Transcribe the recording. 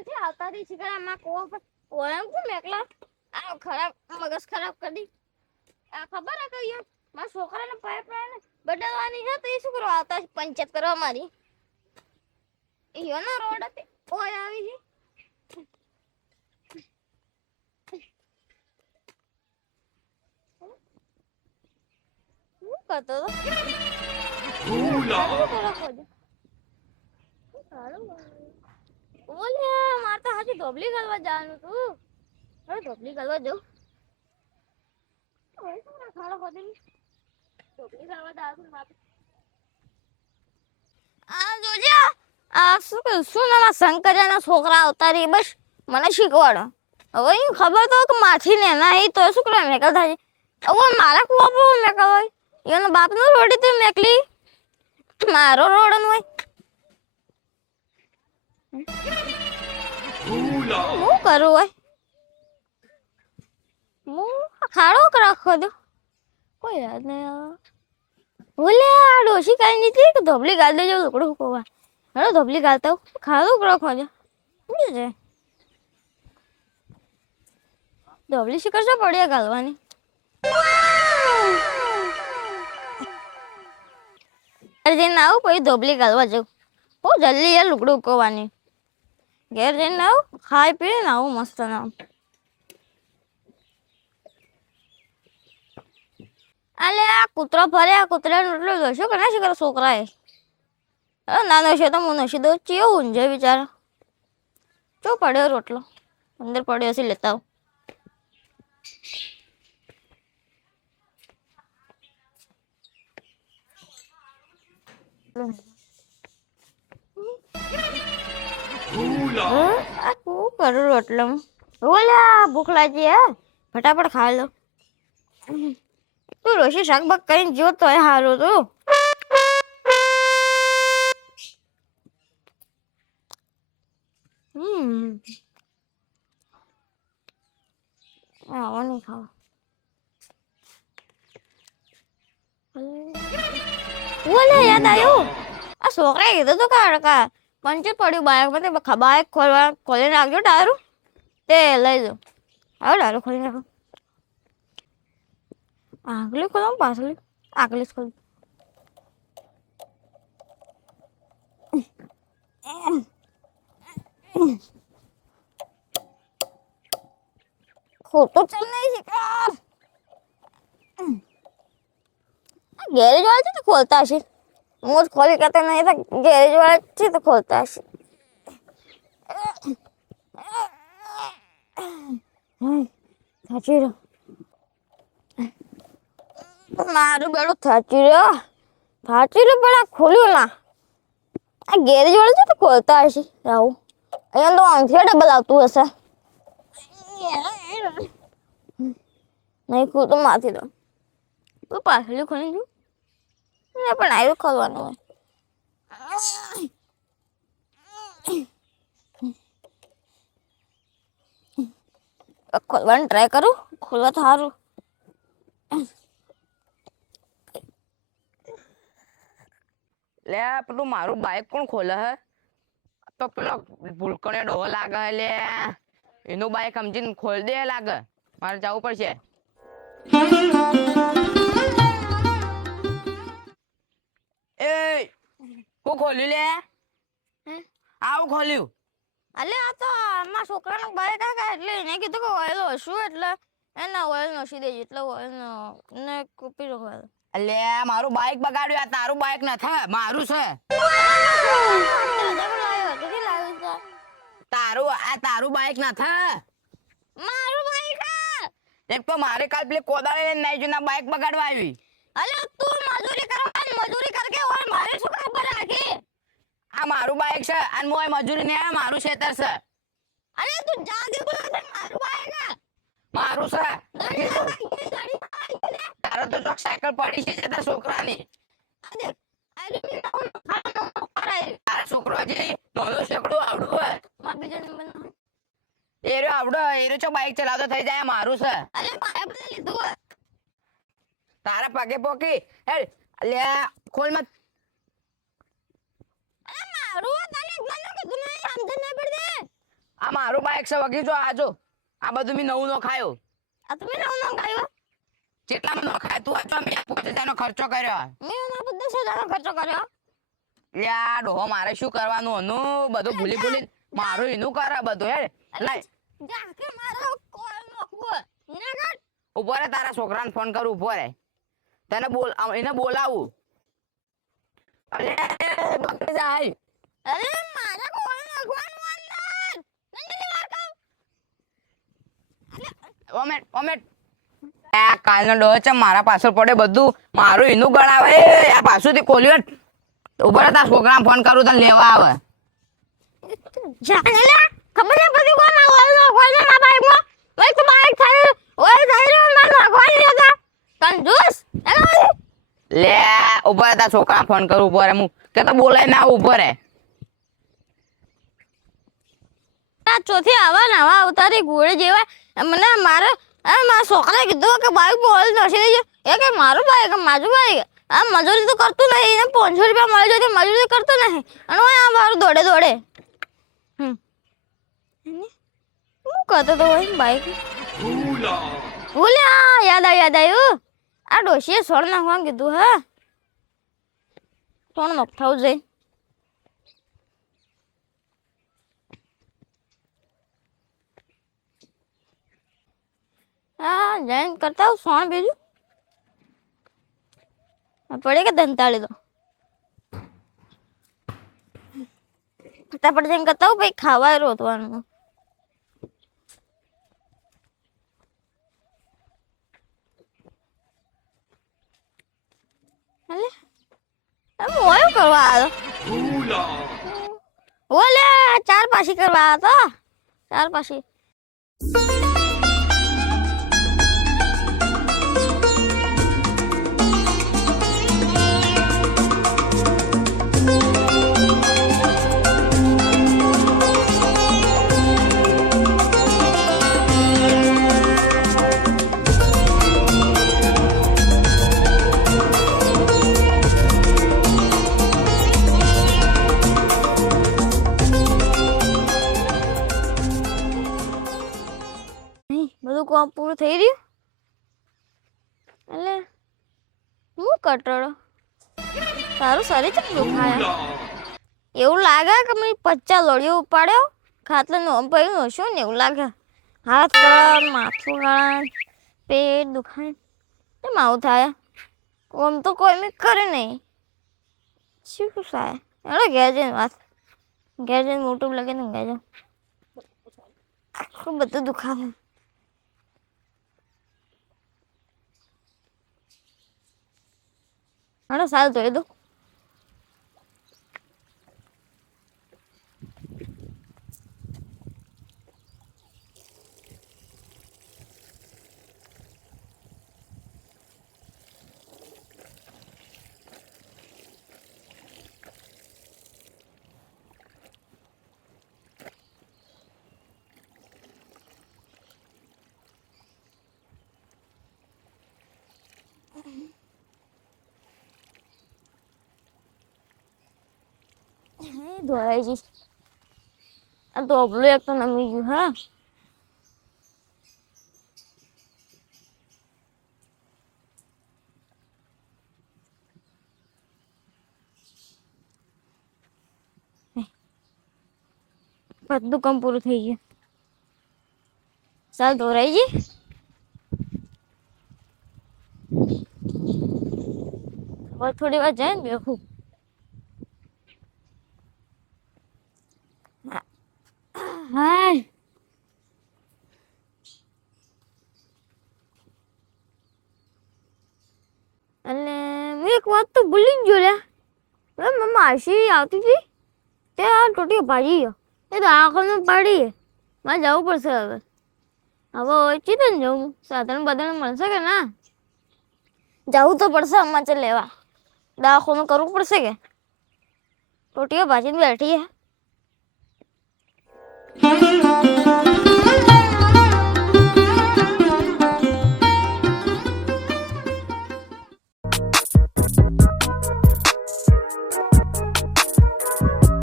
શાંતિથી આવતા રહી છે આમાં કોણ મેકલા આ ખરાબ મગજ ખરાબ કરી આ ખબર હે કે યાર મારા છોકરાને પાઇપ લાઈને બદલવાની છે તો એ શું કરવા આવતા પંચાયત કરવા મારી ઈયોનો રોડ હતી ઓય આવી છે હું કરતો ઓલે માર તો હાજી ધોબલી ગલવા જવાનું તું હવે ધોબલી ગલવા જવું ઓય શું ખાડો ખોદી ધોબલી ગલવા જવાનું માર આ જોજે આ શું નાના શંકરિયાના છોકરા આવતા રહી બસ મને શીખવાડો હવે એ ખબર તો કે માથી ને ના એ તો શું કરવા મેકલ થાય હવે મારા કુવા પર મેકલ હોય એનો બાપનો રોડી તો મેકલી મારો રોડ હોય હું કરું હોય હું ખાડો રાખો દો કોઈ યાદ નહીં બોલે આ ડોશી કાંઈ નથી કે ધોબલી ગાલ દેજો લુકડો હુકવા હેડો ધોબલી ગાલતા ખાડો રાખો દો શું છે ધોબલી શિખર શું પડ્યા ગાલવાની જઈને આવું પછી ધોબલી ગાલવા જાઉં બહુ જલ્દી યાર લુકડું ઉકવવાની ઘેર જઈને આવું ખાઈ પીને આવું મસ્ત ના અલે આ કૂતરો ફરે આ કૂતરાનું એટલું દોશો કે ના શીખર છોકરાએ નાનો છે તો હું નશી દઉં ચેવું ઊંઝે બિચારા ચો પડ્યો રોટલો અંદર પડ્યો હશે લેતા આવું કરું રોટલો બોલ્યા ભૂખ લાગી હે ફટાફટ ખાઈ લો તું રોશી શાકભાગ કરીને જો તો સારું તું આવો નહીં ખાવા બોલે યાદ આવ્યું આ છોકરાએ કીધું તો કા પંચર પડ્યું બાઇક ખોલી નાખજો ટાયરું તે લઈ જાઓ આવો ટાયરું ખોલી નાખો આગલી ખોલો પાછલી આગલી જ ખોલો ખોટું ચાલ નહીં શિકાર ગેરેજ વાળા છે તો ખોલતા હશે હું જ ખોલી કરતા નહીં તો ગેરેજ વાળા છે તો ખોલતા હશે સાચી રહ્યો મારું બેડું થાચી રહ્યો પેલા ખોલ્યું ના આ ગેરેજ વાળા છે તો ખોલતા હશે આવું અહીંયા તો આમથી ડબલ આવતું હશે નહીં ખોટું માથી દો તું પાછળ ખોલી જો પણ આવ્યું ખોલવાનું હોય ખોલવાની ટ્રાય કરું ખોલવા તો સારું લે પેલું મારું બાઇક કોણ ખોલે હે તો પેલો ભૂલકણે ડોહો લાગે લે એનું બાઇક સમજીને ખોલ દે લાગે મારે જવું પડશે એ હું ખોલ્યું લે આવું ખોલ્યું અલે આ તો મારા છોકરાનું બાઈક આ એટલે એને કીધું કે ઓઇલ હશું એટલે એના ઓઇલ નસી દેજો એટલે ઓઇલ ને કૂપી રોકવા અલે મારું બાઇક બગાડ્યું આ તારું બાઇક નથી મારું છે તારું બાઇક નથી મારું બાઈક એક તો મારે કાલ પેલી કોદાળી લઈને નાઈ જૂના બાઇક બગાડવા આવી અલે તું મજૂરી કરવા મજૂરી કરકે ઓર મારે શું ખબર રાખી આ મારું બાઇક છે અને મોય મજૂરી ને મારું ખેતર છે અરે તું જા દે બોલ મારું બાઈક મારું છે તારો તો ચોક સાયકલ પડી છે તારા છોકરાની તારા છોકરો જે નોનો છોકરો આવડું હોય બીજા નંબર એરો આવડો એરો ચો બાઇક ચલાવતો થઈ જાય મારું છે અરે મારે બધા લીધું તારા પગે પોકી હે લે ખોલ મત અરે મારું તને મને કીધું નહીં સમજ ના પડે મારું બાઈક છે વગી જો આજો આ બધું મેં નવું નો ખાયો આ તમે નવું ખાયો કેટલામાં નો ખાય તું આજો મેં 5000 નો ખર્ચો કર્યો મેં ના 50,000 નો ખર્ચો કર્યો યા ડોહો મારે શું કરવાનું એનું બધું ભૂલી મારું એનું કરે બધું હે લાય જા કે મારો કોલ નખવો ના કર ઉભો રે તારા છોકરાને ફોન કરું ઉભો રે તને એને બોલાવું અરે બકરી જાય અરે મારા કોલ નખવાનું અંદર નહીં લેવા ઓમેટ આ કાલનો ડોહ છે મારા પાછળ પડે બધું મારું એનું ગણાવે આ પાછુંથી ખોલ્યો ઉભો રે તારા છોકરાને ફોન કરું તને લેવા આવે જાને ખબર છે બધી કોણ કોઈ ના બાઈક માં ઓય તો બાઈક થાય ઓય થઈ રહ્યો માર કોઈ નહીં હતા કંજૂસ લે ઉભો રે તારા છોકરાને ફોન કરું ઉભો રે હું કે તો બોલાય ના ઉભો રે આ ચોથી આવા નવા અવતારી ઘોડે જેવા મને મારા છોકરાએ કીધું કે બાઈક બોલ નથી દેજો એ કે મારું બાઈક મારું બાઈક આ મજૂરી તો કરતું નહીં એને 500 રૂપિયા મળી જાય મજૂરી કરતો નહીં અને આ મારું દોડે હું કરતો તો હોય બાઈક ભૂલ્યા યાદ આવ્યું આ ડોશીએ સોળ નાખવાનું કીધું હા સોળ નખાવું જઈ હા જઈને કરતા હું સોણ બીજું પડે કે દંતાળી તો ફટાફટ જઈને કરતા હું ભાઈ ખાવા રોતવાનું મોયું કરવા આવ્યો ઓલે 4 પાછી કરવા આવ્યો તો 4 પાછી બધું કામ પૂરું થઈ રહ્યું એટલે હું કટડો તારું શરીર ચમ દુખાય એવું લાગે કે મેં 50 લોડીઓ ઉપાડ્યો ખાટલાનો ભાઈ શું ને એવું લાગે હાથ કળ માથું ગળ પેટ દુખાય કેમ આવું થાય આમ તો કોઈ મેં કરે નહીં શું થાય એનો ઘેર જઈને વાત ઘેર જઈને મોટું લાગે ને ઘેર આખું બધું દુખાવે હાલો સારું ધોઈ દો ધોરાઈ જઈશ આ તો અબલું એક તો નમી ગયું હા બધું કામ પૂરું થઈ ગયું ચાલ ધોરાઈ જઈ થોડી વાર જાય ને બેઠું હાય અને એક વાત તો ભૂલી જ ગયો લે મમ્મા આશી આવતી હતી તે આ ટોટી ભાજી ગયો એ તો આંખોમાં પડી મારે જવું પડશે હવે ચીતે ને જવું સાધન બધાને મળશે કે ના જવું તો પડશે અમાચર લેવા દવાખાનું કરવું પડશે કે ટોટીઓ ભાજીને બેઠી હે